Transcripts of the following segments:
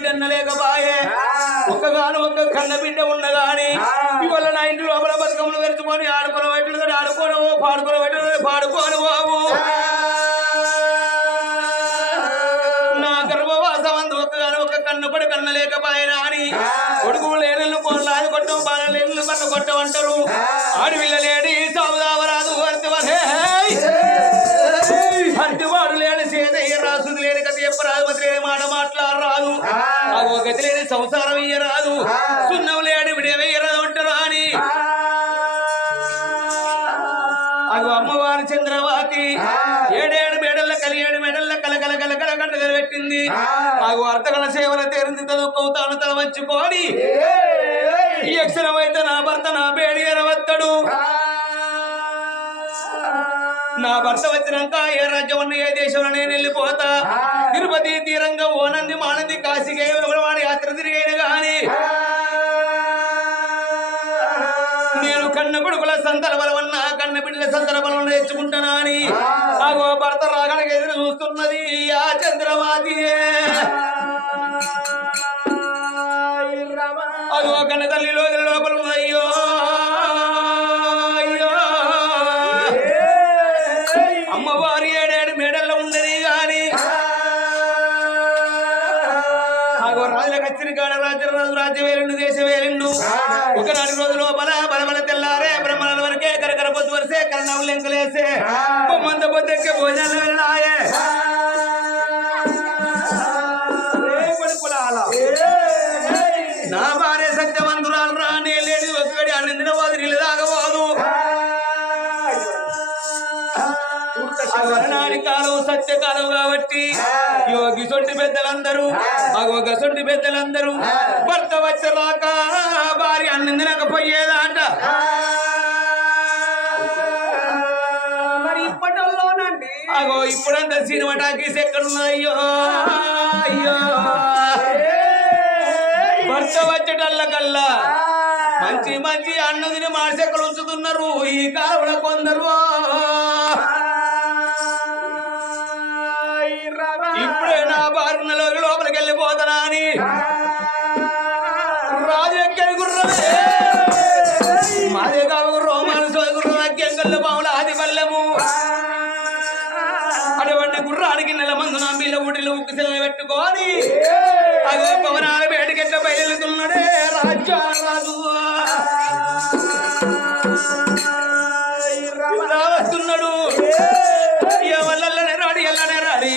బిడ్డ అన్నలేకపాయే ఒక్కగాను ఒక్క కన్న బిడ్డ ఉన్నగాని ఇవాళ నా ఇంటి లోపల బతుకమ్మలు పెరుచుకొని ఆడుకోని పెట్టినది ఆడుకోను పాడుకోని పెట్టినది పాడుకోను బాబు నా గర్భవాసం అందు ఒక్కగాను ఒక్క కన్నపడి కన్నలేకపాయన అని కొడుకు లేనెళ్ళు కోళ్ళాది కొట్టం బాలలేళ్ళు కన్ను కొట్టమంటారు ఆడవిల్లలేడి సాగుదావరాదు అంటివాడు లేని సేదయ్య రాసుది లేని కథ చెప్పరాదు మతి లేని మాట మాట్లాడరాదు అగో గతి లేని సంసారం ఇయ్యరాదు సున్నం లేని విడవేయరాదు అంటారు అని అగో అమ్మవారి చంద్రవాతి ఏడేడు మేడల్ల కలియేడు మేడల్ల కలకల కలకల గంటలు పెట్టింది అగో అర్థగల సేవల తేరింది తదుకవుతాను తల వంచుకొని ఈ అక్షరమైతే నా భర్త నా బేడి అనవత్తడు నా భర్త వచ్చినాక ఏ రాజ్యం ఉన్న ఏ దేశంలో నేను వెళ్ళిపోతా తిరుపతి తీరంగా ఓనంది మానంది కాశీకి వాడి యాత్ర తిరిగైన గాని నేను కన్న కొడుకుల సంతల బలమన్నా కన్న బిడ్డల సంతల బలం నేర్చుకుంటానా అని ఆగో భర్త రాగడానికి ఎదురు చూస్తున్నది ఆ చంద్రమాతి అగో కన్న తల్లి లోపల అయ్యో అమ్మవారి ఏడేడు మేడల్లో ఉండని గాని ఆగో రాజులకు వచ్చిన కాడ రాజు రాజ్య వేలుండు దేశ వేలుండు ఒకనాటి రోజు లోపల బలబల తెల్లారే బ్రహ్మల వరకే కరకర పొద్దు వరిసే కరణాలు లెంకలేసే బొమ్మంత పొద్దెక్కే భోజనాలు వెళ్ళాయే నా భార్య సత్యవంతురాలు రానే లేని ఒకటి అన్నిందిన వాదు నీళ్ళు తాగబోదు నాడి కాలం సత్యకాలం కాబట్టి యోగి సొంటి పెద్దలందరూ ఒక సొంటి పెద్దలందరూ భర్త వచ్చరాక భార్య అన్నిందినకపోయేదాంట మరి ఇప్పటిలోనండి అగో ఇప్పుడంతా సినిమా టాకీస్ ఎక్కడున్నాయో అయ్యో భర్త వచ్చేటల్ల కల్లా మంచి మంచి అన్నదిని మార్చెక్కలు ఉంచుతున్నారు ఈ కాలంలో కొందరు ఇప్పుడే నా భార్యలో లోపలికి వెళ్ళిపోతానా అని రాజు ఎక్కడి గుర్రమే మాదే కావు రోమాను సోది గుర్రం ఎక్కెంగల్లో పాముల ఆది పల్లెము అటువంటి గుర్రానికి నెల మందు నా మీల ఊటిలో ఉక్కు సెలవు పెట్టుకొని అదే పవనాలు వేడికెట్ట బయలుతున్నాడే రాజు వస్తున్నాడు ఎవల్లనే రాడి ఎల్లనే రాడి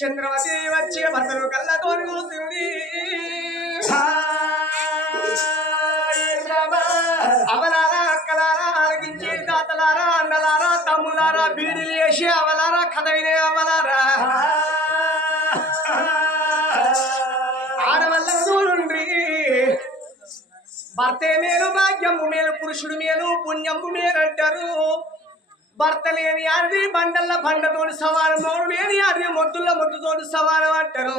చంద్రవతి వచ్చి భర్తలు కళ్ళతో కూర్చుంది అవలారా అక్కలారా ఆలకించి తాతలారా అన్నలారా తమ్ములారా బీడీలు వేసి అవలారా కథ వినే అవలారా ఆడవల్ల చూడండి భర్తే మేలు భాగ్యము మేలు పురుషుడు మేలు పుణ్యము మేలు అంటారు భర్త లేని ఆడది బండల్ల బండతోటి సవాలు మోడు లేని ఆడది మొద్దుల్ల మొద్దుతోటి సవాలు అంటారు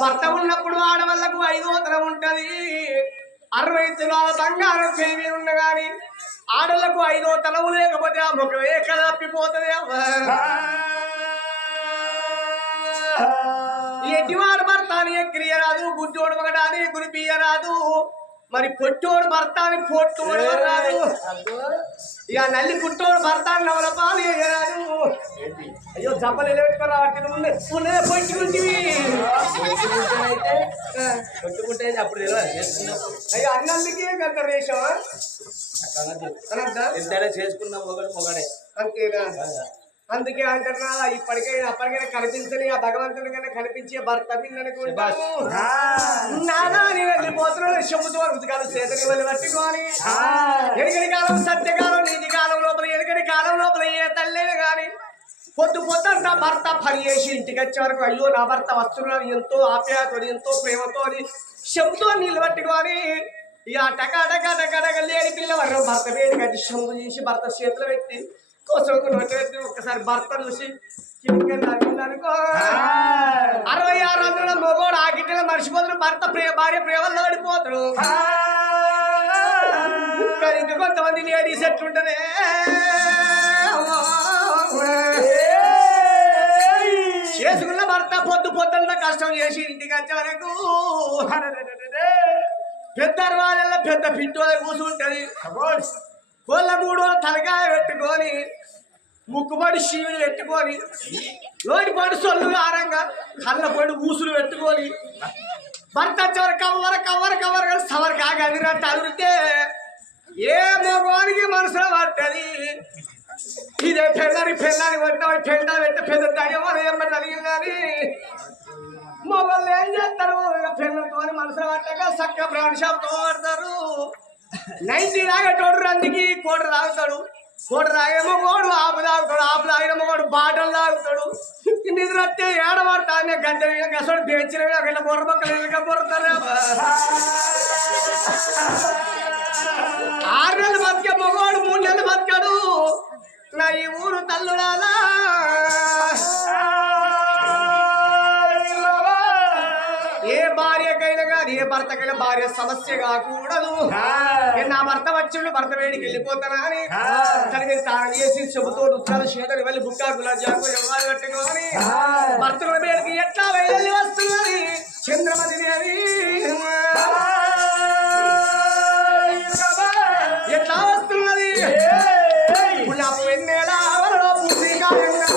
భర్త ఉన్నప్పుడు ఆడవాళ్లకు 5వ తరం ఉంటది 60 తులాల బంగారం పేవి ఉన్న గాని ఆడలకు 5వ తలము లేకపోతే ఆ ముఖమే కదప్పిపోతుంది ఎట్టివాడు భర్త అని క్రియ రాదు గుడ్డోడు మగడాని గురిపియ రాదు మరి పొట్టోడు భర్త అని పొట్టోడు రాదు ఇక నల్లి పుట్టోడు భర్త అని నవలపాలు రాదు అయ్యో జబ్బలు ఎలబెట్టుకోరాబట్టి ఉన్నదే పొట్టుకుంటివి కొట్టుకుంటే అప్పుడు అయ్యో అన్నందుకే గంట వేషమా ఎంతైనా చేసుకున్న మొగడే అంతేనా అందుకే అంటున్నా ఇప్పటికైనా అప్పటికైనా కనిపించని ఆ భగవంతుని కన్నా కనిపించే భర్త పిల్లనుకుంటాము నానా నీ వెళ్ళిపోతున్నాడు చెబుతూ రుచికాలం చేతని వెళ్ళి పట్టుకోని ఎనకటి కాలం సత్యకాలం నీతి కాలం లోపల ఎనకటి కాలం లోపల ఏ తల్లేను గాని పొద్దుంట భర్త పని చేసి ఇంటికి వచ్చే వరకు అయ్యో నా భర్త వస్తున్నాడు ఎంతో ఆప్యాయతోని ఎంతో ప్రేమతో చెబుతూ నీళ్ళు పట్టుకోని ఇక టక లేని పిల్లవారు భర్త వేడి కట్టి శంపు చేసి భర్త చేతులు పెట్టి కోసం ఒక్కసారి భర్త చూసి అనుకో 66 అందులో మగోడు ఆకిట్లో మర్చిపోతాడు భర్త భార్య ప్రేమల్లో పడిపోతాడు కానీ ఇంక కొంతమంది లేడీస్ ఎట్లుంటనే చేసుకున్న భర్త పొద్దున్న కష్టం చేసి ఇంటికి వచ్చే వరకు పెద్ద వాళ్ళ పెద్ద పిట్టోల కూర్చుంటది కోళ్ళ 3 రోజులు తలకాయ పెట్టుకొని ముక్కుపడి శీవులు పెట్టుకొని నోటి పడి సొల్లు ఆరంగా కళ్ళ పడి ఊసులు పెట్టుకొని భర్త వచ్చేవారు కవ్వర సవర్ కాగా అదిరంటే అదిరితే ఏ మగవానికి మనసులో పట్టది ఇదే పెళ్ళని కొట్టాలి పెళ్ళ పెట్టే పెద్ద దయ్యమని ఏమన్నా అడిగిందని మొబైల్ ఏం చేస్తారు పెళ్ళతో మనసులో పట్టగా చక్కగా బ్రాండ్ షాప్ తో పడతారు 90 తాగేటోడు రందికి కోట తాగుతాడు కోట తాగేమో కోడు ఆపు తాగినమో కోడు బాటలు తాగుతాడు నిద్ర వస్తే ఏడబడతానే గంట గసడు బెంచిన అక్కడ బొర్ర పక్కన బొరుతారు 6 నెలలు బతికే మగవాడు 3 నెలలు బతికాడు నా ఈ ఊరు తల్లుడాలా ఏ భార్యకైనా కానీ ఏ భర్తకైనా భార్య సమస్య కాకూడదు నా భర్త వచ్చిండు భర్త వేడికి వెళ్ళిపోతానా అని కానీ తాను చేసి చెబుతూ రుచాలు చేతని వెళ్ళి బుక్కా గులాబ్ జాము ఎవరు కట్టుకోని భర్తల వేడికి ఎట్లా వెళ్ళి వస్తున్నది చంద్రమతిని అని ఎట్లా వస్తున్నది వెన్నెల పూర్తికాయంగా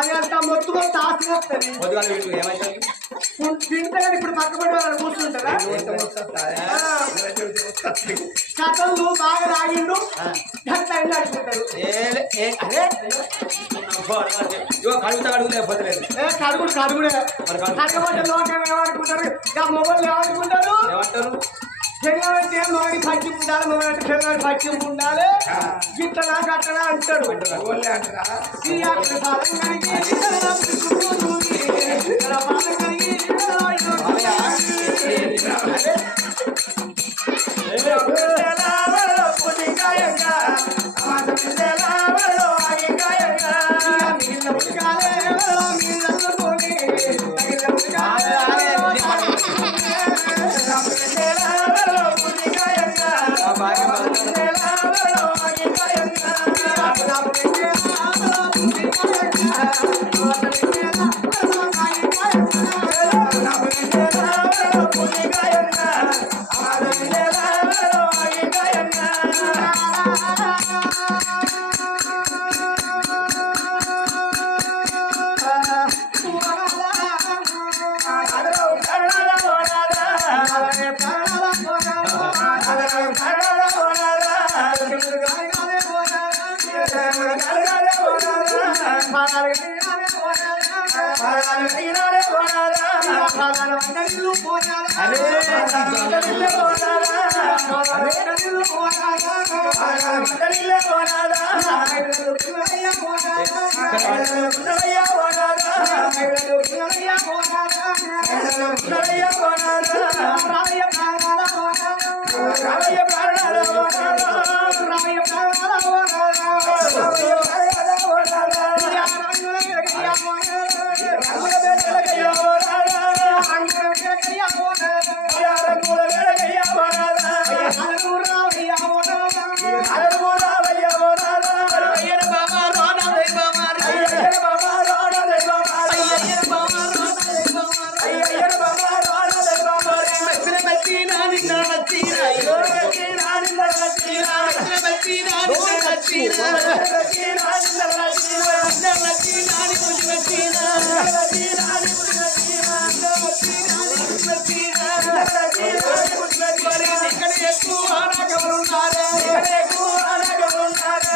అది అంత మొత్తం తాసి వస్తుంది తింటారు ఇప్పుడు పక్కపడి వాళ్ళు కూర్చుంటారా కథలు బాగా రాగిండు అట్లా అడుగుతారు ఇగో కడుగుతా కడుగు లేకపోతే లేదు కడుగుడే కడగబట్టే లోకం ఏమనుకుంటారు ఇక మొబైల్ ఏమనుకుంటారు ఏమంటారు పిల్లలంటే మొగడి పచ్చి ఉండాలి మొగలంటే పిల్లలు పచ్చి ఉండాలి గిట్టనా గట్టనా అంటాడు ఈ అక్కడ పాలన కలిగి ఇక్కడ పాలన కలిగి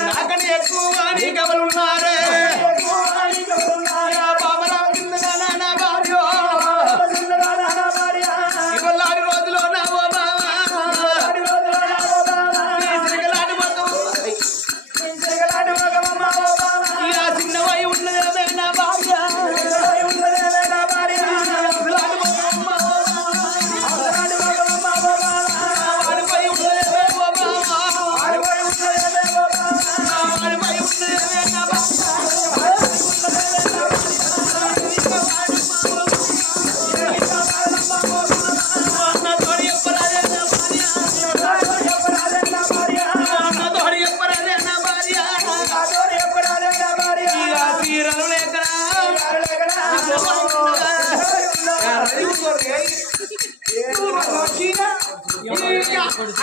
నాకని ఎక్కువ నీకెవరున్నారే బాబరా నా భార్య ఇవాళ రోజులో నా చిన్నవై ఉన్నదే నా భార్య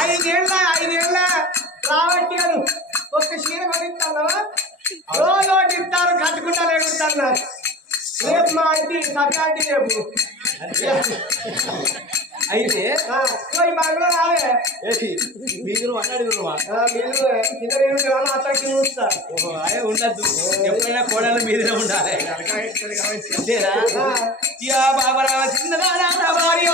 ఐదేళ్ళ రాబట్టి అని ఒక్క చీర కొనిస్తాను రోజు ఇస్తారు కట్టుకుంటా లేకుంటాను రేపు మా ఇంటి సబ్జాంటి రేపు అయితే బంగ్లా రాలే మీరు అన్నాడు మీరు కింద అతనికి చూస్తారు అదే ఉండద్దు ఎప్పుడైనా కోడల మీదనే ఉండాలి అంతేనా యా బాబరా చిన్నదానా నా భార్య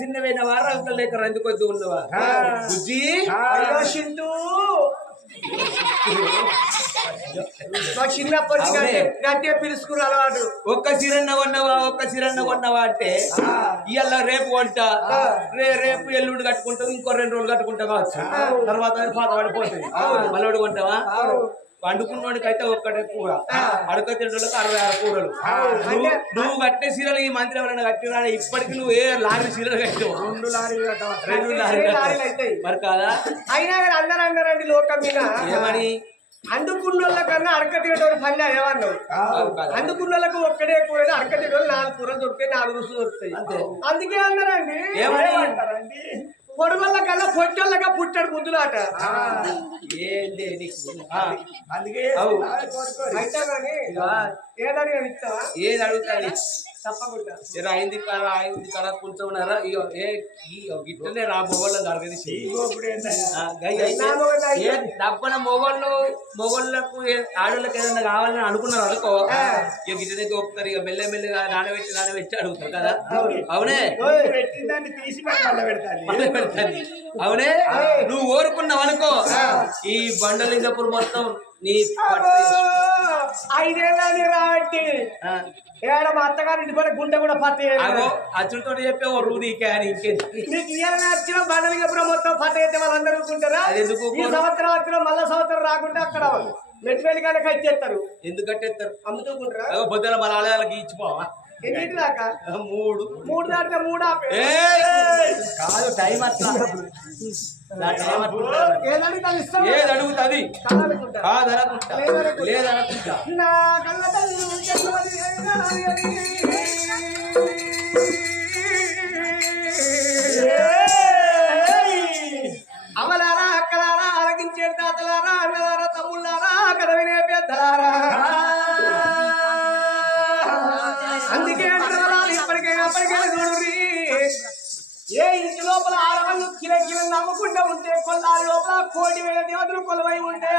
చిన్నవైన వారాంకం లేక రందుకొద్దు ఉన్నవా బుజ్జి అయ్యో సింధు మా చిన్నప్పటి గట్టిగా పిలుచుకుని అలవాటు ఒక్క సిరన్న కొన్నవా అంటే ఇవాళ రేపు కొంట రేపు ఎల్లుండి కట్టుకుంటావు ఇంకో 2 రోజులు కట్టుకుంటా కావచ్చు తర్వాత పాత పడిపోతుంది మళ్ళీ కొంటావా పండుకున్నోడికి అయితే ఒక్కటే కూర అడుక తింటులకు 66 కూరలు నువ్వు కట్టే సీరలు ఈ మంత్రి ఎవరైనా కట్టినా ఇప్పటికి నువ్వు ఏ లారీ సీరలు కట్టావు 2 లారీలు అవుతాయి మరి కాదా అయినా కానీ అందరూ అన్నారండి లోకం మీద ఏమని అందుకున్నోళ్ళ కన్నా అడక తినడం పని ఏమన్నావు అందుకున్నోళ్ళకు ఒక్కడే కూర అడక తినడం 4 కూరలు దొరుకుతాయి 4 రుసులు దొరుకుతాయి అందుకే అన్నారండి ఏమంటారండి పొడుగోళ్ళ కన్నా పొట్టోళ్ళగా పుట్టాడు బుద్ధులాట ఏంటి అందుకే అయితే కానీ ఏదని ఇస్తావా ఏది అడుగుతాది తప్పకుండా అయింది కదా కొంచెం ఉన్నారా గిట్టనే రా మొగోళ్ళ అడగదీసి డబ్బన మొగోళ్ళకు ఆడోళ్ళకి ఏదైనా కావాలని అనుకున్నారు అనుకో ఇక గిట్టనే గోపుతారు ఇక మెల్లమెల్లగా నానబెట్టి అడుగుతారు కదా అవునే పెడతాను అవునే నువ్వు ఓరుకున్నావు అనుకో ఈ బండలింగపూర్ మొత్తం నీ 5 ఏళ్ళని రాబట్టి ఏడ మా అత్తగారి ఇంటి పైన గుండె కూడా పట్ట అచ్చుడితో చెప్పే ఓ రూనీకే అని ఇంకేంటి నీకు ఇయ్యాలని వచ్చిన బండలింగపురం మొత్తం పట్ట అయితే వాళ్ళందరూ ఊరుకుంటారా ఈ సంవత్సరం వచ్చిన మళ్ళా సంవత్సరం రాకుండా అక్కడ మెట్వేలి కానీ కట్టేస్తారు ఎందుకు కట్టేస్తారు అమ్ముతూకుంటారా పొద్దున మన ఆలయాలకి ఇచ్చిపోవా ఎన్నింటి దాకా 3 దాటితే 3 ఆపే కాదు టైం అట్లా ఏది అడుగుతుంది లేదనుకుంటా నా కళ్ళ అమలారా అక్కలారా ఆలకించే తాతలారా అన్నలారా తమ్ముళ్ళారా కథ వినే పెద్దలారా అందుకే ఇప్పటికైనా చూడుర్రి ఏ ఇంటి లోపల ఆడవాళ్ళు కిల నవ్వకుండా ఉంటే కొల్లారి లోపల 1,000,000 దేవతలు కొలువై ఉంటే